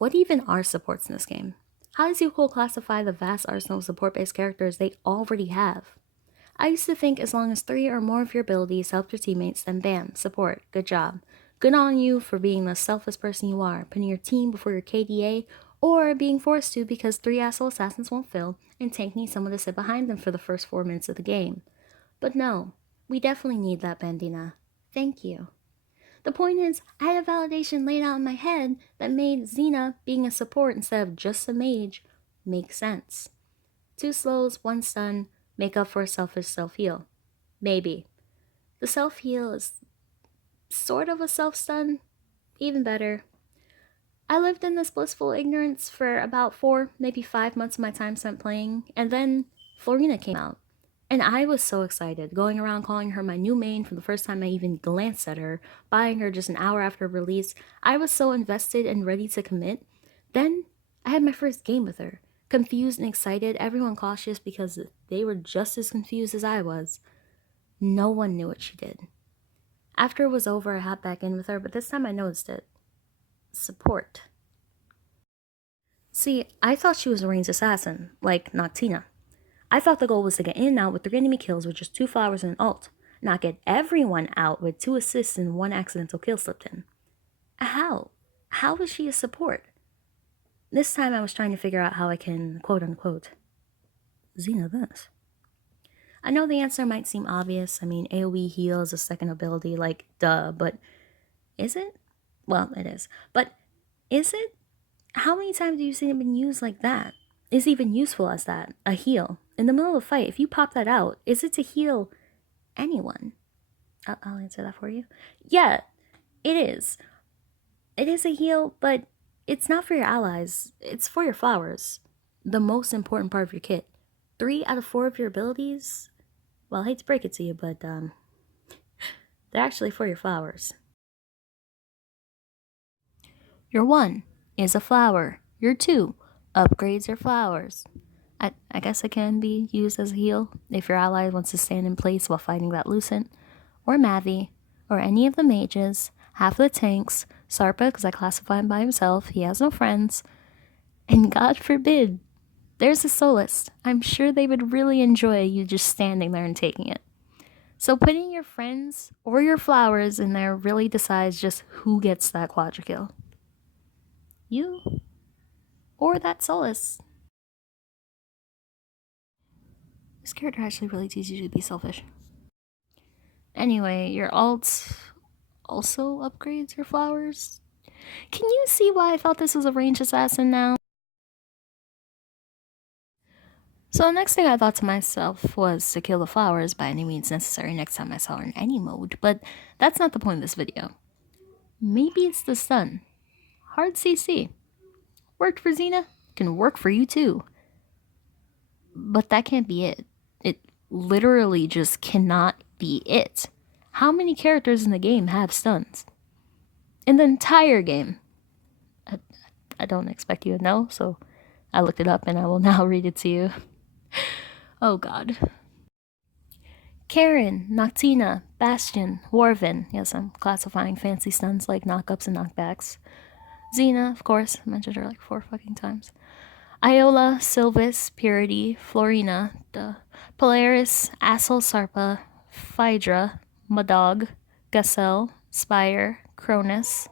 What even are supports in this game? How does uCool classify the vast arsenal of support-based characters they already have? I used to think as long as 3 or more of your abilities help your teammates, then bam, support, good job. Good on you for being the selfless person you are, putting your team before your KDA, or being forced to because 3 asshole assassins won't fill, and tank needs someone to sit behind them for the first 4 minutes of the game. But no, we definitely need that Bandina. Thank you. The point is, I had a validation laid out in my head that made Xena being a support instead of just a mage make sense. 2 slows, 1 stun, make up for a selfish self-heal. Maybe. The self-heal is sort of a self-stun. Even better. I lived in this blissful ignorance for about 4, maybe 5 months of my time spent playing, and then Florina came out. And I was so excited, going around calling her my new main from the first time I even glanced at her, buying her just an hour after release. I was so invested and ready to commit. Then I had my first game with her. Confused and excited, everyone cautious because they were just as confused as I was. No one knew what she did. After it was over, I hopped back in with her, but this time I noticed it. Support. See, I thought she was a ranged assassin, like Noctina. I thought the goal was to get in and out with 3 enemy kills with just 2 flowers and an ult, not get everyone out with 2 assists and 1 accidental kill slipped in. How? How was she a support? This time I was trying to figure out how I can, quote-unquote, Xena this. I know the answer might seem obvious. I mean, AoE heal is a second ability, like, duh, but is it? Well, it is. But is it? How many times have you seen it been used like that? Is it even useful as that? A heal. In the middle of a fight, if you pop that out, is it to heal anyone? I'll answer that for you. Yeah, it is. It is a heal, but it's not for your allies. It's for your flowers. The most important part of your kit. 3 out of 4 of your abilities, well, I hate to break it to you, but they're actually for your flowers. Your 1 is a flower. Your 2 upgrades your flowers. I guess it can be used as a heal if your ally wants to stand in place while fighting that Lucent, or Mavi, or any of the mages, half the tanks, Sarpa, because I classify him by himself, he has no friends, and God forbid, there's a Solist. I'm sure they would really enjoy you just standing there and taking it. So putting your friends or your flowers in there really decides just who gets that quadra kill. You or that Solist. This character actually really teaches you to be selfish. Anyway, your alt also upgrades your flowers. Can you see why I thought this was a ranged assassin now? So the next thing I thought to myself was to kill the flowers by any means necessary next time I saw her in any mode, but that's not the point of this video. Maybe it's the stun. Hard CC. Worked for Xena, can work for you too. But that can't be it. It literally just cannot be it. How many characters in the game have stuns? In the entire game. I don't expect you to know, so I looked it up and I will now read it to you. Oh god. Garen, Noctina, Bastion, Warven. Yes, I'm classifying fancy stuns like knockups and knockbacks. Xena, of course, I mentioned her like 4 fucking times. Iola, Sylvis, Purity, Florina, Polaris, Assel Sarpa, Phaedra, Madog, Gazelle, Spire, Cronus,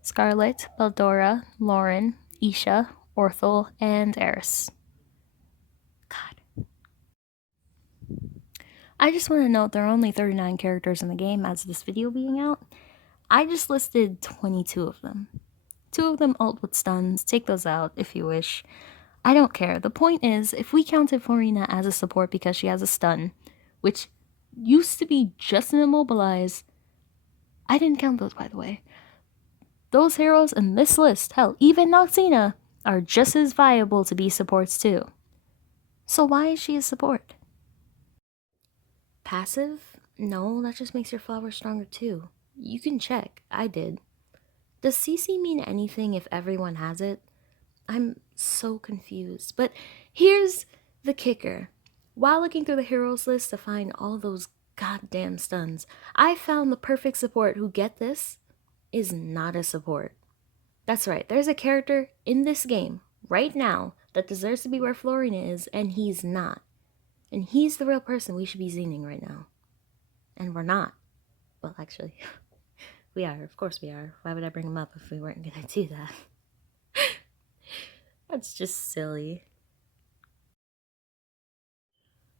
Scarlet, Beldora, Lauren, Isha, Orthel, and Eris. God. I just want to note there are only 39 characters in the game as of this video being out. I just listed 22 of them. 2 of them ult with stuns, take those out if you wish. I don't care. The point is, if we counted Florina as a support because she has a stun, which used to be just an immobilize, I didn't count those by the way. Those heroes in this list, hell, even Noctina, are just as viable to be supports too. So why is she a support? Passive? No, that just makes your flowers stronger too. You can check. I did. Does CC mean anything if everyone has it? I'm so confused. But here's the kicker. While looking through the heroes list to find all those goddamn stuns, I found the perfect support who, get this, is not a support. That's right, there's a character in this game right now that deserves to be where Florian is, and he's not. And he's the real person we should be zening right now. And we're not. Well, actually, we are. Of course we are. Why would I bring him up if we weren't gonna do that? That's just silly.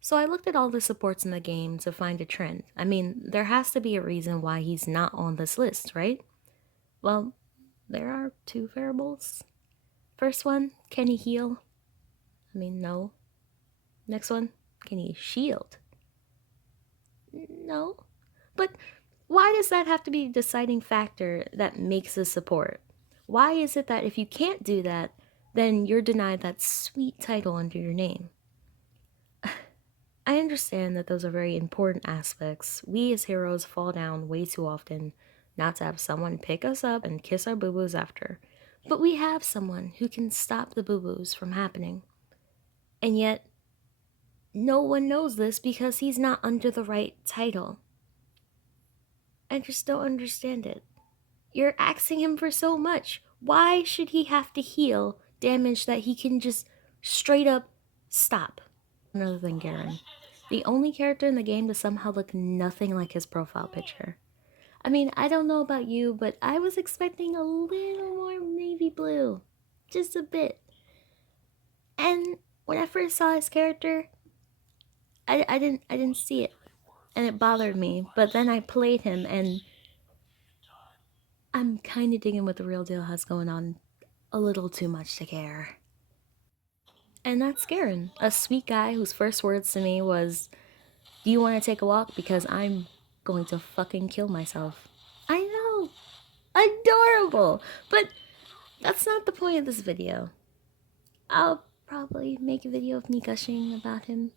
So I looked at all the supports in the game to find a trend. I mean, there has to be a reason why he's not on this list, right? Well, there are two variables. First one, can he heal? I mean, no. Next one, can he shield? No. But why does that have to be a deciding factor that makes a support? Why is it that if you can't do that, then you're denied that sweet title under your name? I understand that those are very important aspects. We as heroes fall down way too often, not to have someone pick us up and kiss our boo boos after. But we have someone who can stop the boo boos from happening. And yet, no one knows this because he's not under the right title. I just don't understand it. You're axing him for so much. Why should he have to heal damage that he can just straight up stop? Other than Garen, the only character in the game to somehow look nothing like his profile picture. I mean, I don't know about you, but I was expecting a little more navy blue. Just a bit. And when I first saw his character, I didn't see it. And it bothered me. But then I played him and I'm kinda digging what the real deal has going on a little too much to care. And that's Garen, a sweet guy whose first words to me was, "Do you want to take a walk? Because I'm going to fucking kill myself." I know! Adorable! But that's not the point of this video. I'll probably make a video of me gushing about him,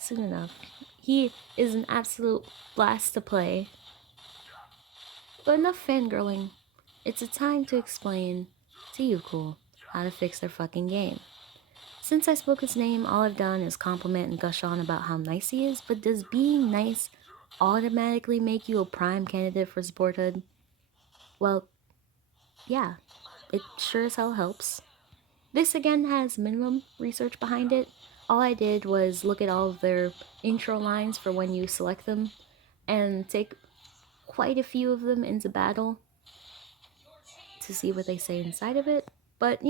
soon enough. He is an absolute blast to play. But enough fangirling. It's a time to explain to uCool how to fix their fucking game. Since I spoke his name, all I've done is compliment and gush on about how nice he is, but does being nice automatically make you a prime candidate for supporthood? Well, yeah, it sure as hell helps. This again has minimum research behind it. All I did was look at all of their intro lines for when you select them and take quite a few of them into battle to see what they say inside of it. But,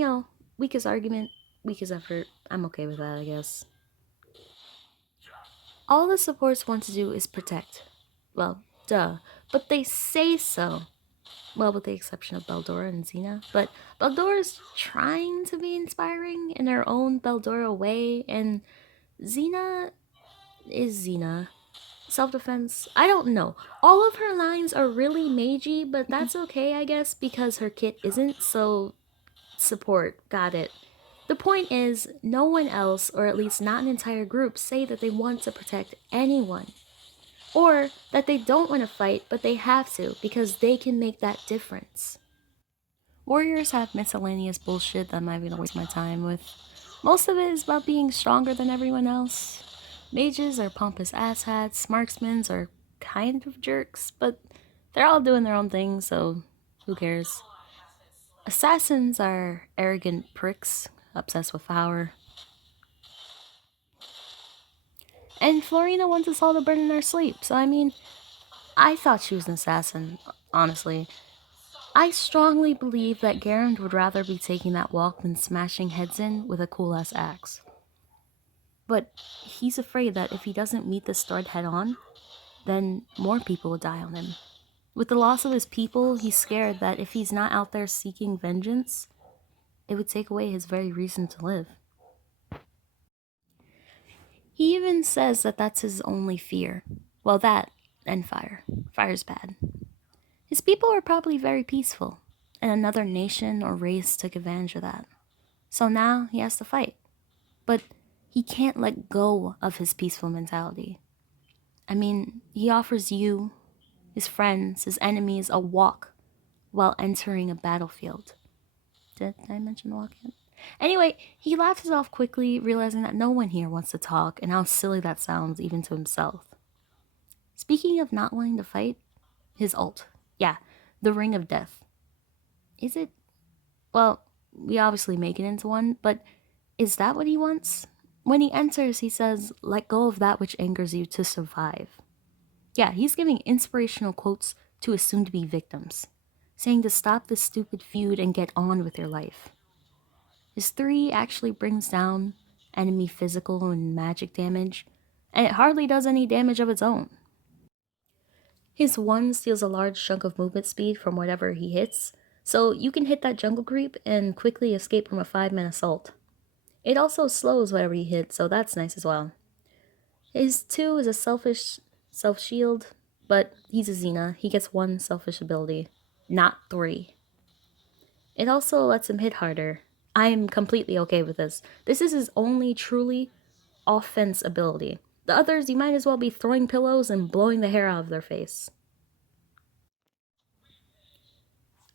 weakest argument, weakest effort. I'm okay with that, I guess. All the supports want to do is protect. Well, duh. But they say so. Well, with the exception of Beldora and Xena. But Beldora's trying to be inspiring in her own Beldora way, and Xena is Xena. Self-defense, I don't know. All of her lines are really magey, but that's okay, I guess, because her kit isn't, so support, got it. The point is, no one else, or at least not an entire group, say that they want to protect anyone. Or that they don't want to fight, but they have to, because they can make that difference. Warriors have miscellaneous bullshit that I'm not gonna waste my time with. Most of it is about being stronger than everyone else. Mages are pompous asshats, marksmen are kind of jerks, but they're all doing their own thing, so who cares? Assassins are arrogant pricks, obsessed with power. And Florina wants us all to burn in our sleep, so I mean, I thought she was an assassin, honestly. I strongly believe that Garen would rather be taking that walk than smashing heads in with a cool-ass axe. But he's afraid that if he doesn't meet this threat head-on, then more people will die on him. With the loss of his people, he's scared that if he's not out there seeking vengeance, it would take away his very reason to live. He even says that that's his only fear. Well, that and fire. Fire's bad. His people are probably very peaceful, and another nation or race took advantage of that. So now he has to fight. But he can't let go of his peaceful mentality. I mean, he offers you, his friends, his enemies, a walk while entering a battlefield. Did I mention the walk yet? Anyway, he laughs it off quickly, realizing that no one here wants to talk and how silly that sounds even to himself. Speaking of not wanting to fight, his ult. Yeah, the Ring of Death. Is it Well, we obviously make it into one, but is that what he wants? When he enters, he says, let go of that which angers you to survive. Yeah, he's giving inspirational quotes to his soon to be victims, saying to stop this stupid feud and get on with your life. His 3 actually brings down enemy physical and magic damage, and it hardly does any damage of its own. His 1 steals a large chunk of movement speed from whatever he hits, so you can hit that jungle creep and quickly escape from a 5-man assault. It also slows whatever you hit, so that's nice as well. His 2 is a selfish self-shield, but he's a Xena. He gets 1 selfish ability, not 3. It also lets him hit harder. I am completely okay with this. This is his only truly offense ability. The others, you might as well be throwing pillows and blowing the hair out of their face.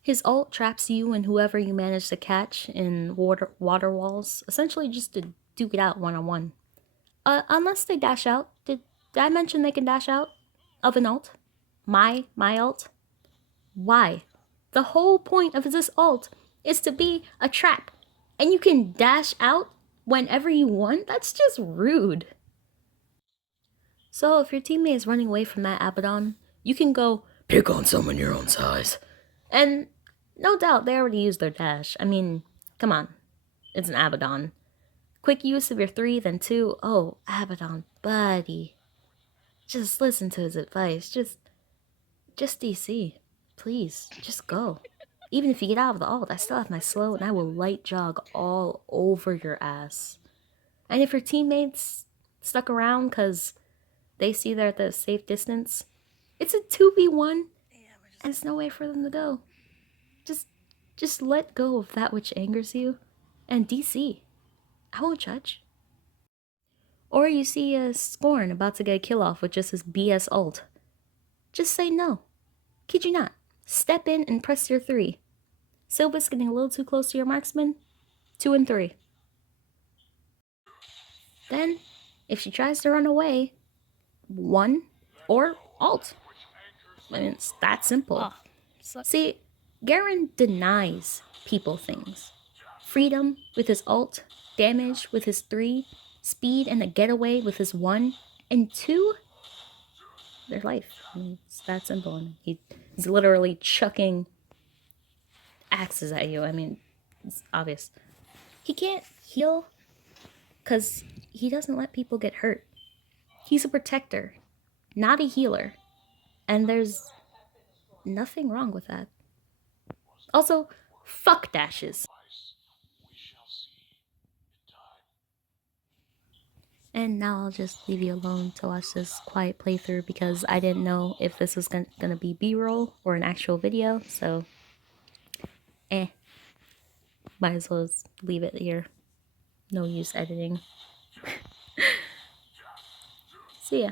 His ult traps you and whoever you manage to catch in water walls, essentially just to duke it out one-on-one. Unless they dash out. Did I mention they can dash out of an ult? My ult? Why? The whole point of this ult is to be a trap. And you can dash out whenever you want? That's just rude. So if your teammate is running away from that Abaddon, you can go, pick on someone your own size. And no doubt they already used their dash. I mean, come on. It's an Abaddon. Quick use of your 3, then 2. Oh, Abaddon, buddy. Just listen to his advice. Just DC. Please, just go. Even if you get out of the ult, I still have my slow and I will light jog all over your ass. And if your teammates stuck around because they see they're at the safe distance, it's a 2v1 and there's no way for them to go. Just let go of that which angers you and DC. I won't judge. Or you see a Scorn about to get a kill off with just his BS ult. Just say no. Kid you not. Step in and press your 3. Sylva's getting a little too close to your marksman. 2 and 3. Then, if she tries to run away, 1 or ult. I mean, it's that simple. See, Garen denies people things. Freedom with his ult, damage with his 3, speed and a getaway with his 1, and 2, their life. I mean, it's that simple. And he's literally chucking axes at you. I mean, it's obvious. He can't heal because he doesn't let people get hurt. He's a protector, not a healer. And there's nothing wrong with that. Also, fuck dashes. And now I'll just leave you alone to watch this quiet playthrough because I didn't know if this was gonna be B-roll or an actual video, so might as well just leave it here. No use editing. See ya.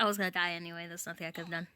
I was gonna die anyway. There's nothing I could have done.